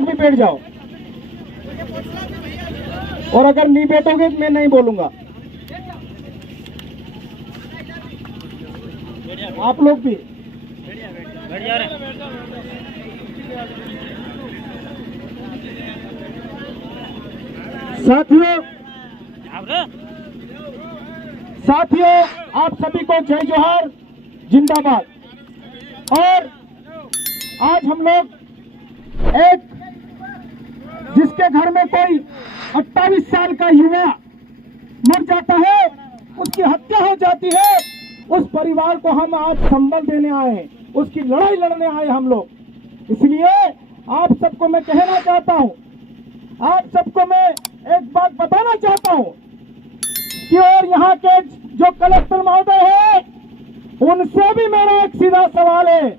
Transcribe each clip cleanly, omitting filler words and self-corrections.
लोग भी बैठ जाओ, और अगर नहीं बैठोगे तो मैं नहीं बोलूंगा। आप लोग भी बैठ जा रहे। साथियों, आप सभी को जय जोहार, जिंदाबाद। और आज हम लोग एक जिसके घर में कोई 28 साल का युवा मर जाता है, उसकी हत्या हो जाती है, उस परिवार को हम आज संबल देने आए हैं, उसकी लड़ाई लड़ने आए हम लोग। इसलिए आप सबको मैं कहना चाहता हूं, आप सबको मैं एक बात बताना चाहता हूं कि और यहाँ के जो कलेक्टर महोदय हैं, उनसे भी मेरा एक सीधा सवाल है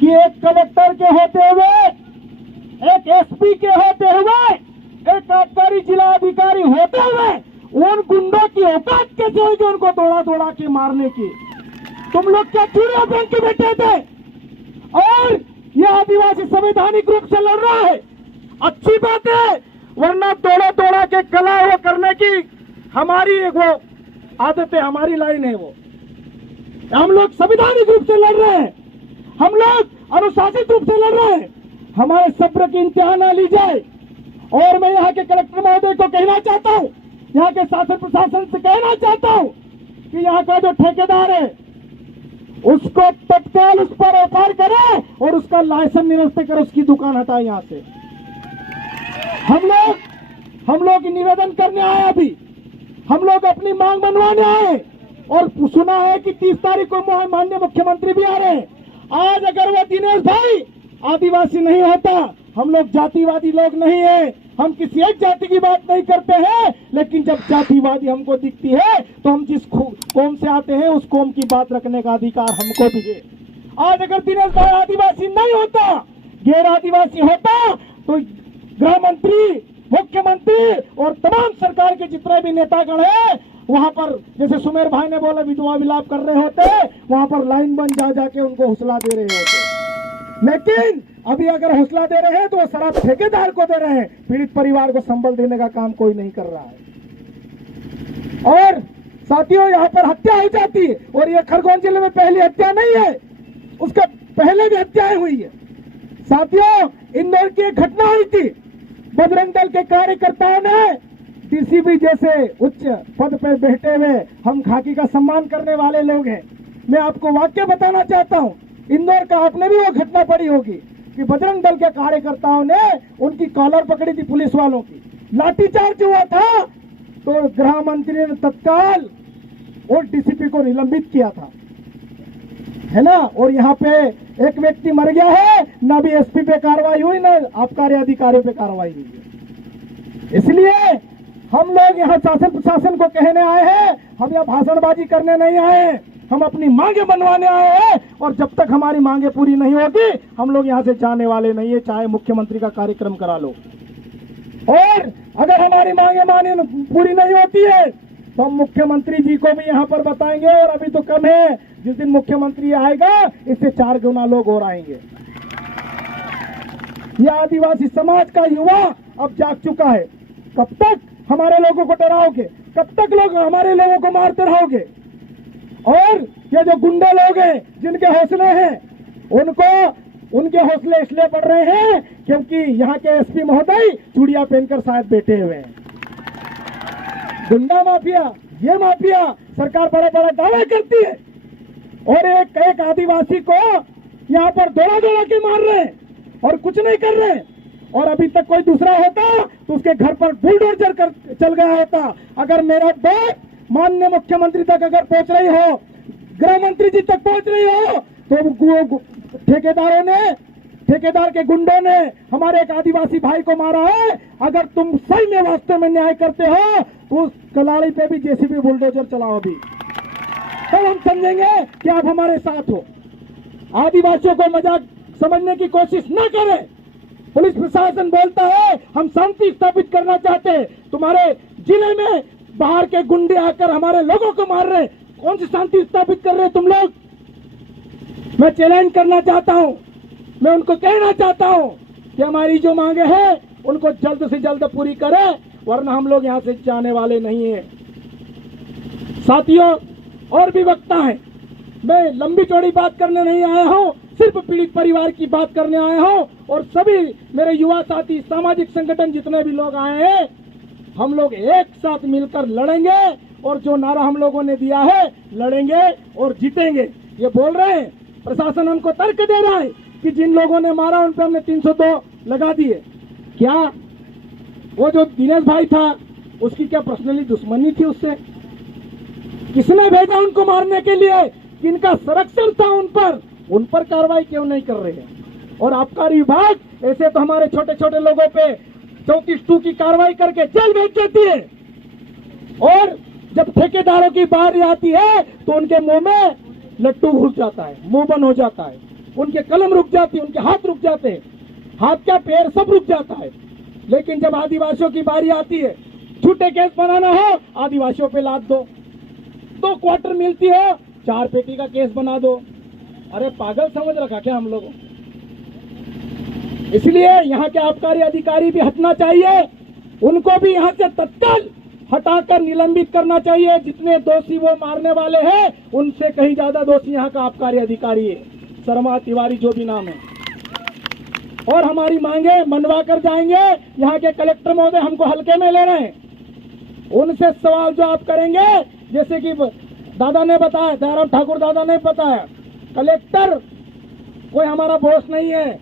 कि एक कलेक्टर के होते हुए, एक एसपी के होते हुए, एक आबकारी जिला अधिकारी होते हुए उन गुंडों की औकात कैसे होगी उनको दौड़ा दौड़ा के मारने की? तुम लोग क्या चूड़िया पहन के बैठे थे? और ये आदिवासी संवैधानिक रूप से लड़ रहा है, अच्छी बात है, वरना दौड़ा दौड़ा के कला वो करने की हमारी एक वो आदत है, हमारी लाइन है वो। हम लोग संवैधानिक रूप से लड़ रहे हैं, हम लोग अनुशासित रूप से लड़ रहे हैं, हमारे सब्र की इंतहा ना ली जाए। और मैं यहाँ के कलेक्टर महोदय को कहना चाहता हूँ, यहाँ के शासन प्रशासन से कहना चाहता हूँ कि यहाँ का जो ठेकेदार है उसको तत्काल उस पर एफआईआर करे और उसका लाइसेंस निरस्त कर उसकी दुकान हटाए यहाँ से। हम लोग निवेदन करने आए, अभी हम लोग अपनी मांग मनवाने आए, और सुना है कि 30 तारीख को माननीय मुख्यमंत्री भी आ रहे हैं। आज अगर वो दिनेश भाई आदिवासी नहीं होता, हम लोग जातिवादी लोग नहीं है, हम किसी एक जाति की बात नहीं करते हैं, लेकिन जब जातिवादी हमको दिखती है तो हम जिस कौम से आते हैं उस कौम की बात रखने का अधिकार हमको भी है। आज अगर दिनेश भाई आदिवासी नहीं होता, गैर आदिवासी होता, तो गृह मंत्री, मुख्यमंत्री और तमाम सरकार के जितने भी नेतागण हैं, वहां पर जैसे सुमेर भाई ने बोला विधवा विलाप कर रहे होते, वहां पर लाइन बन जा जाके उनको हौसला दे रहे होते। लेकिन अभी अगर हौसला दे रहे हैं तो वो शराब ठेकेदार को दे रहे हैं, पीड़ित परिवार को संबल देने का काम कोई नहीं कर रहा है। और साथियों, यहाँ पर हत्या हो जाती है, और ये खरगोन जिले में पहली हत्या नहीं है, उसका पहले भी हत्याएं हुई है। साथियों, इंदौर की एक घटना हुई थी, बजरंग दल के कार्यकर्ताओं ने डीसीपी जैसे उच्च पद पर बैठे हुए, हम खाकी का सम्मान करने वाले लोग हैं, मैं आपको वाक्य बताना चाहता हूं, इंदौर का आपने भी वो घटना पड़ी होगी कि बजरंग दल के कार्यकर्ताओं ने उनकी कॉलर पकड़ी थी पुलिस वालों की, लाठीचार्ज हुआ था, तो गृह मंत्री ने तत्काल और डीसीपी को निलंबित किया था, है ना। और यहाँ पे एक व्यक्ति मर गया है, ना भी एसपी पे कार्रवाई हुई, ना आबकारी अधिकारियों पे कार्रवाई हुई है। इसलिए हम लोग यहाँ शासन प्रशासन को कहने आए हैं, हम यहाँ भाषणबाजी करने नहीं आए हैं, हम अपनी मांगे मनवाने आए हैं, और जब तक हमारी मांगे पूरी नहीं होगी हम लोग यहाँ से जाने वाले नहीं है, चाहे मुख्यमंत्री का कार्यक्रम करा लो। और अगर हमारी मांगे पूरी नहीं होती है तो हम मुख्यमंत्री जी को भी यहाँ पर बताएंगे, और अभी तो कम है, जिस दिन मुख्यमंत्री आएगा इससे 4 गुना लोग और आएंगे। यह आदिवासी समाज का युवा अब जाग चुका है। कब तक हमारे लोगों को डराओगे, कब तक लोग हमारे लोगों को मारते रहोगे? और ये जो गुंडे लोग हैं जिनके हौसले हैं, उनके हौसले इसलिए बढ़ रहे हैं क्योंकि यहाँ के एसपी महोदय चूड़िया पहनकर शायद बैठे हुए हैं। गुंडा माफिया, ये माफिया सरकार बड़ा बड़ा दावा करती है, और एक आदिवासी को यहाँ पर दौड़ा दौड़ा के मार रहे हैं और कुछ नहीं कर रहे हैं। और अभी तक कोई दूसरा होता तो उसके घर पर बुलडोजर कर चल गया होता। अगर मेरा बात माननीय मुख्यमंत्री तक अगर पहुंच रही हो, गृह मंत्री जी तक पहुंच रही हो, तो ठेकेदार के गुंडों ने हमारे एक आदिवासी भाई को मारा है। अगर तुम सही में वास्तव में न्याय करते हो तो उस कलाड़ी पे भी जेसीबी बुलडोजर चलाओ अभी, तब हम समझेंगे कि आप हमारे साथ हो। आदिवासियों को मजाक समझने की कोशिश न करें। पुलिस प्रशासन बोलता है हम शांति स्थापित करना चाहते हैं, तुम्हारे जिले में बाहर के गुंडे आकर हमारे लोगों को मार रहे, कौन सी शांति स्थापित कर रहे तुम लोग? मैं चैलेंज करना चाहता हूं, मैं उनको कहना चाहता हूं कि हमारी जो मांगे हैं उनको जल्द से जल्द पूरी करें, वरना हम लोग यहाँ से जाने वाले नहीं हैं। साथियों, और भी वक्ता हैं, मैं लंबी चौड़ी बात करने नहीं आया हूँ, सिर्फ पीड़ित परिवार की बात करने आया हूँ। और सभी मेरे युवा साथी, सामाजिक संगठन जितने भी लोग आए हैं, हम लोग एक साथ मिलकर लड़ेंगे और जो नारा हम लोगों ने दिया है, लड़ेंगे और जीतेंगे। ये बोल रहे हैं, प्रशासन हमको तर्क दे रहा है कि जिन लोगों ने मारा उन पर हमने 302 लगा दिए। क्या वो जो दिनेश भाई था उसकी क्या पर्सनली दुश्मनी थी उससे? किसने भेजा उनको मारने के लिए? किनका संरक्षण था उन पर कार्रवाई क्यों नहीं कर रहे हैं? और आबकारी विभाग ऐसे तो हमारे छोटे छोटे लोगों पे 34(2) की कार्रवाई करके जेल भेज देती है, और जब ठेकेदारों की बारी आती है तो उनके मुंह में लट्टू घुस जाता है, मुंह बंद हो जाता है, उनके कलम रुक जाती है, उनके हाथ रुक जाते हैं, हाथ क्या पैर सब रुक जाता है। लेकिन जब आदिवासियों की बारी आती है, झूठे केस बनाना हो आदिवासियों पे लाद दो, 2 क्वार्टर मिलती है 4 पेटी का केस बना दो। अरे पागल समझ रखा क्या हम लोगों? इसलिए यहाँ के आबकारी अधिकारी भी हटना चाहिए, उनको भी यहाँ से तत्काल हटाकर निलंबित करना चाहिए। जितने दोषी वो मारने वाले हैं उनसे कहीं ज्यादा दोषी यहाँ का आबकारी अधिकारी है, शर्मा तिवारी जो भी नाम है। और हमारी मांगे मनवा कर जाएंगे। यहाँ के कलेक्टर महोदय हमको हल्के में ले रहे हैं, उनसे सवाल जो आप करेंगे, जैसे कि दादा ने बताया, दयाराम ठाकुर दादा ने बताया, कलेक्टर कोई हमारा बॉस नहीं है,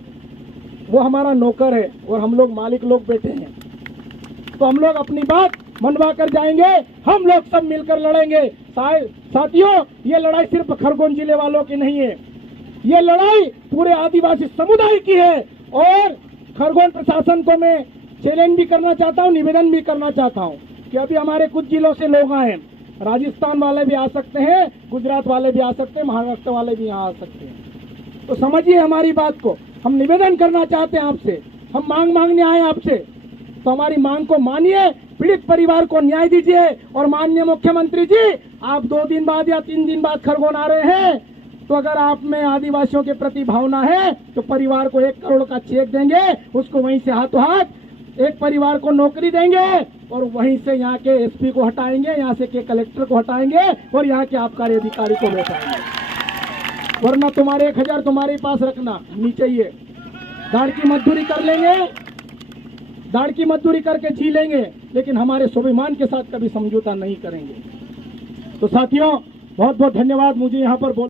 वो हमारा नौकर है और हम लोग मालिक लोग बैठे हैं। तो हम लोग अपनी बात मनवा कर जाएंगे, हम लोग सब मिलकर लड़ेंगे। साथियों, ये लड़ाई सिर्फ खरगोन जिले वालों की नहीं है, ये लड़ाई पूरे आदिवासी समुदाय की है। और खरगोन प्रशासन को मैं चैलेंज भी करना चाहता हूँ, निवेदन भी करना चाहता हूँ कि अभी हमारे कुछ जिलों से लोग आए हैं, राजस्थान वाले भी आ सकते हैं, गुजरात वाले भी आ सकते हैं, महाराष्ट्र वाले भी यहाँ आ सकते हैं। तो समझिए हमारी बात को, हम निवेदन करना चाहते हैं आपसे, हम मांग मांगने आए आपसे, तो हमारी मांग को मानिए, पीड़ित परिवार को न्याय दीजिए। और माननीय मुख्यमंत्री जी, आप 2 दिन बाद या 3 दिन बाद खरगोन आ रहे हैं, तो अगर आप में आदिवासियों के प्रति भावना है तो परिवार को 1 करोड़ का चेक देंगे, उसको वहीं से हाथों हाथ एक परिवार को नौकरी देंगे और वहीं से यहाँ के एसपी को हटाएंगे, यहाँ से के कलेक्टर को हटाएंगे और यहाँ के आबकारी अधिकारी को बैठाएंगे। वरना तुम्हारे 1000 तुम्हारे पास रखना नहीं चाहिए। दाढ़ की मजदूरी कर लेंगे, दाढ़ की मजदूरी करके जी लेंगे, लेकिन हमारे स्वाभिमान के साथ कभी समझौता नहीं करेंगे। तो साथियों, बहुत बहुत धन्यवाद मुझे यहाँ पर बोल